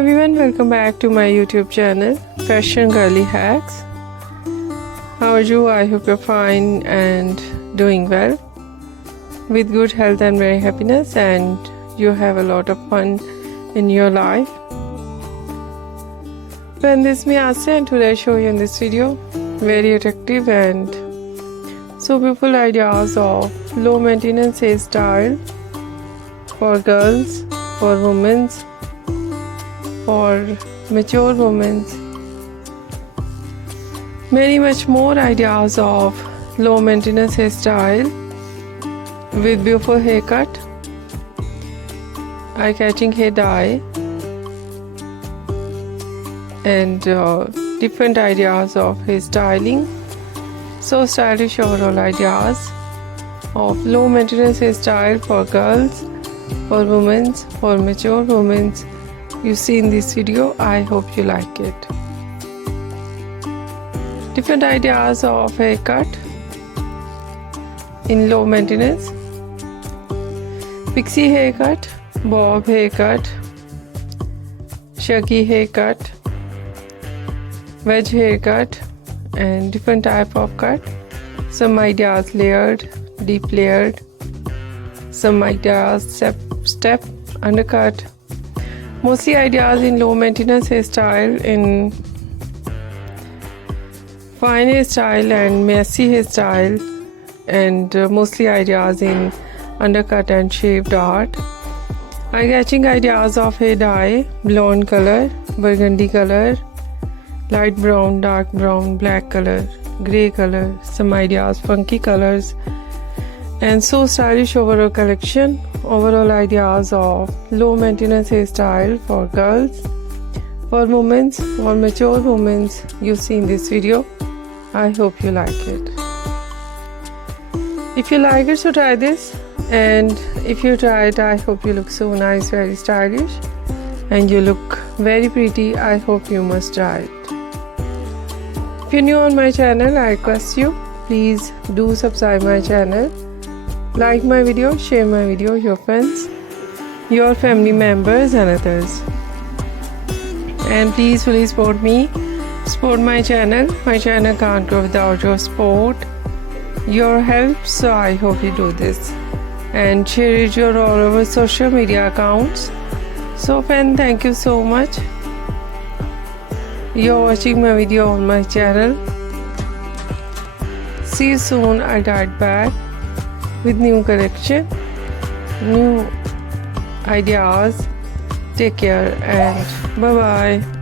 everyone, welcome back to my YouTube channel Fashion Girly Hacks. How are you? I hope you're fine and doing well with good health and very happiness, and you have a lot of fun in your life. Friend, this is me Asya, and today I show you in this video very attractive and so beautiful ideas of low maintenance hairstyle for girls, for women, for mature women. Many much more ideas of low maintenance hairstyle with beautiful haircut, eye-catching hair dye, and different ideas of hairstyling. So stylish overall ideas of low maintenance hairstyle for girls, for women, for mature women you see in this video. I hope you like it. Different ideas of haircut in low maintenance: pixie haircut, bob haircut, shaggy haircut, wedge haircut, and different type of cut. Some ideas layered, deep layered, some ideas step undercut. Mostly ideas in low maintenance hairstyle, in fine hairstyle and messy hairstyle, and mostly ideas in undercut and shaved art. Eye-catching ideas of hair dye: blonde color, burgundy color, light brown, dark brown, black color, grey color. Some ideas funky colors, and so stylish overall collection. Overall ideas of low maintenance hairstyle for girls, for women, for mature women you see in this video. I hope you like it. If you like it, so try this, and if you try it, I hope you look so nice, very stylish, and you look very pretty. I hope you must try it. If you're new on my channel, I request you, please do subscribe my channel, like my video, share my video with your friends, your family members and others, and please support me, support my channel. My channel can't grow without your support, your help, so I hope you do this and share it your all over social media accounts. So friend, thank you so much. You're watching my video on my channel. See you soon. I'll get back with new collection, new ideas. Take care and bye bye.